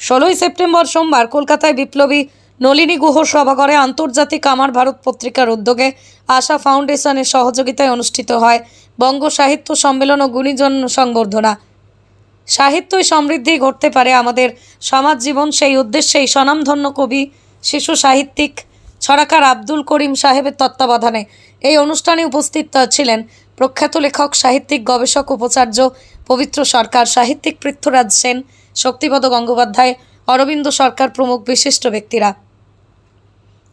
16 September সোমবার কলকাতায় বিপ্লবী নলিনী গুহ সভাঘরে আন্তর্জাতিক আমার ভারত পত্রিকার উদ্যোগে আশা ফাউন্ডেশনের সহযোগিতায় অনুষ্ঠিত হয় বঙ্গ সাহিত্য সম্মেলন ও গুণীজন সংবর্ধনা। সাহিত্যই সমৃদ্ধি ঘটতে পারে আমাদের সমাজ জীবন, সেই উদ্দেশ্যেই স্বনামধন্য কবি শিশু সাহিত্যিক ছড়াকার আব্দুল করিম সাহেবের তত্ত্বাবধানে এই অনুষ্ঠানে উপস্থিত ছিলেন প্রখ্যাত লেখক, সাহিত্যিক, গবেষক, উপাচার্য পবিত্র সরকার, সাহিত্যিক পৃথ্বরাজ সেন, শক্তিপদ গঙ্গোপাধ্যায়, অরবিন্দ সরকার প্রমুখ বিশিষ্ট ব্যক্তিরা।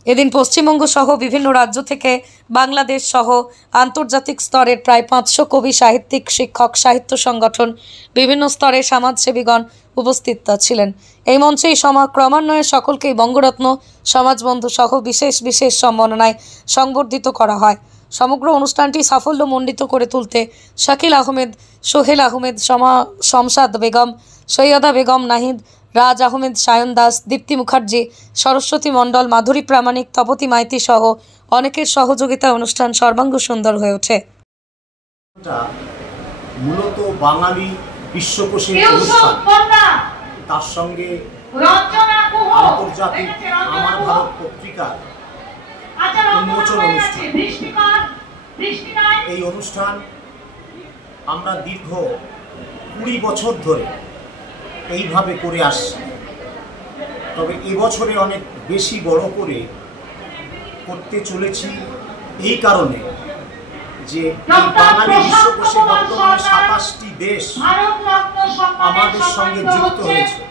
এদিন পশ্চিমবঙ্গ সহ বিভিন্ন রাজ্য থেকে বাংলাদেশ সহ আন্তর্জাতিক স্তরের প্রায় 500 কবি, সাহিত্যিক, শিক্ষক, সাহিত্য সংগঠন, বিভিন্ন স্তরে সমাজসেবীগণ উপস্থিত ছিলেন। এই মঞ্চে ক্রমান্বয়ে সকলকেই বঙ্গরত্ন, সমাজবন্ধু সহ বিশেষ বিশেষ সম্মাননায় সংবর্ধিত করা হয়। সমগ্র অনুষ্ঠানটি সাফল্যমণ্ডিত করে তুলতে শাকিল আহমেদ, সোহেল আহমেদ, শমশাদ বেগম, সৈয়দা বেগম নাহিদ, রাজ আহমেদ, সায়ন দাস, দীপ্তি মুখার্জি, সরস্বতী মণ্ডল, মাধুরী প্রামাণিক, তপতী মাইতি সহ অনেকের সহযোগিতায় অনুষ্ঠান সর্বাঙ্গ সুন্দর হয়ে ওঠে। মূলত বাঙালি বিশ্বকোষের অনুষ্ঠান, তার সঙ্গে আন্তর্জাতিক আমার ভারত পত্রিকার উন্মোচন অনুষ্ঠান। এই অনুষ্ঠান আমরা দীর্ঘ 20 বছর ধরে এইভাবে করে আসছি, তবে এবছরে অনেক বেশি বড় করে করতে চলেছি এই কারণে যে বাঙালি বিশ্বকোষে বর্তমানে 27টি দেশ আমাদের সঙ্গে যুক্ত হয়েছে।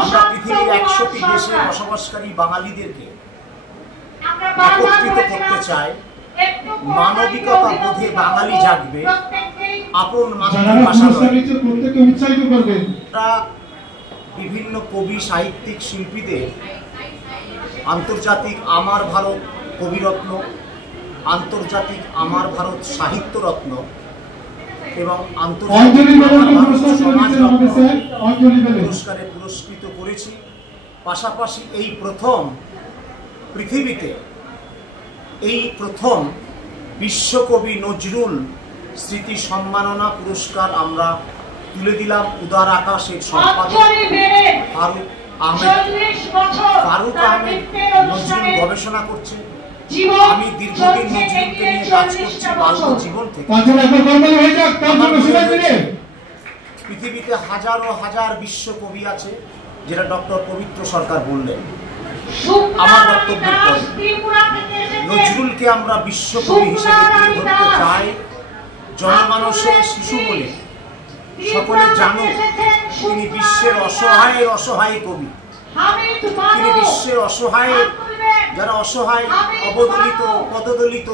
আমরা পৃথিবীর 100টি দেশে বসবাসকারী বাঙালিদেরকে একত্রিত করতে চাই। মানবিকতা বোধে বাঙালি জাগবে, আপন মাতৃভাষা। বিভিন্ন কবি, সাহিত্যিক, শিল্পীদের আন্তর্জাতিক আমার ভারত কবিরত্ন, আন্তর্জাতিক আমার ভারত সাহিত্যরত্ন এবং আন্তর্জাতিক সমাজরত্ন পুরস্কারে পুরস্কৃত করেছি। পাশাপাশি এই প্রথম পৃথিবীতে বিশ্বকবি নজরুল স্মৃতি সম্মাননা পুরস্কার আমরা তুলে দিলাম উদার আকাশের সম্পাদক ফারুক আহমেদ। নজরুল গবেষণা করছে, আমি দীর্ঘদিন নজরুলকে নিয়ে কাজ করছি বাল্য জীবন থেকে। পৃথিবীতে হাজারো হাজার বিশ্বকবি আছে, যেটা ডক্টর পবিত্র সরকার বললেন। আমার বক্তব্যের পরে নজরুলকে আমরা বিশ্বকবি হিসেবে তুলে ধরতে চাই। জনমানসের শিশু বলে সকলে জানুক, তিনি বিশ্বের অসহায়ের অসহায় কবি। তিনি বিশ্বের অসহায়, যারা অসহায়, অবদলিত, পদদলিত,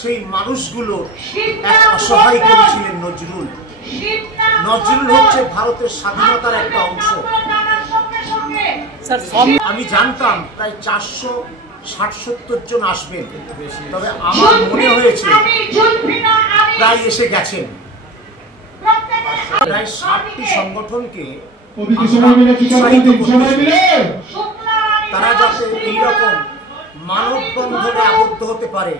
সেই মানুষগুলো এক অসহায় কবি ছিলেন নজরুল। নজরুল হচ্ছে ভারতের স্বাধীনতার একটা অংশ। আমি জানতাম প্রায় 460-70 জন আসবেন, তবে আমার মনে হয়েছে প্রায় এসে গেছেন। প্রায় 60টি সংগঠনকে তারা যাতে এইরকম মানব বন্ধনে আবদ্ধ হতে পারে,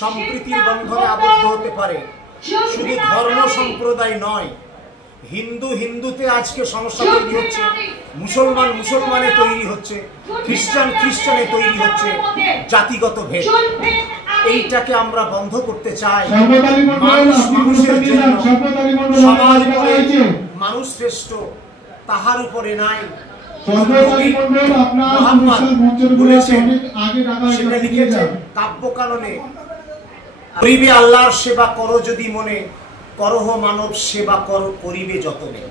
সম্প্রীতির বন্ধনে আবদ্ধ হতে পারে। শুধু ধর্ম সম্প্রদায় নয়, হিন্দু হিন্দুতে আজকে সমস্যা তৈরি হচ্ছে, মুসলমান মুসলমানে তৈরি হচ্ছে, খ্রিস্টান খ্রিস্টানে তৈরি হচ্ছে, জাতিগত ভেদ। এইটাকে আমরা বন্ধ করতে চাই। মানুষ মানুষের জন্য, সবার উপরে মানুষ শ্রেষ্ঠ, তাহার উপরে নাই। বলেছেন, সেটা লিখেছেন কাব্যকাননে, করিবে আল্লাহর সেবা করো যদি মনে, করহ মানব সেবা করিবে যতনে।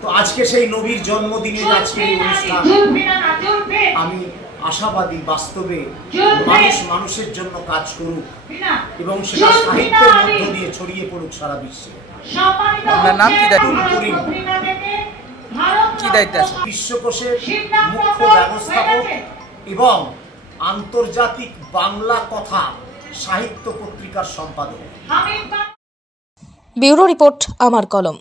তো আজকে সেই নবীর জন্মদিনের আজকে এই অনুষ্ঠান, আমি আশাবাদী বাস্তবে মানুষ মানুষের জন্য কাজ করুক এবং সেটা সাহিত্যের মধ্য দিয়ে ছড়িয়ে পড়ুক সারা বিশ্বে। আপনার নাম কি? বিশ্বকোষের মুখ্য ব্যবস্থাপক এবং আন্তর্জাতিক বাংলা কথা সাহিত্য পত্রিকার সম্পাদক। ব্যুরো রিপোর্ট, আমার কলম।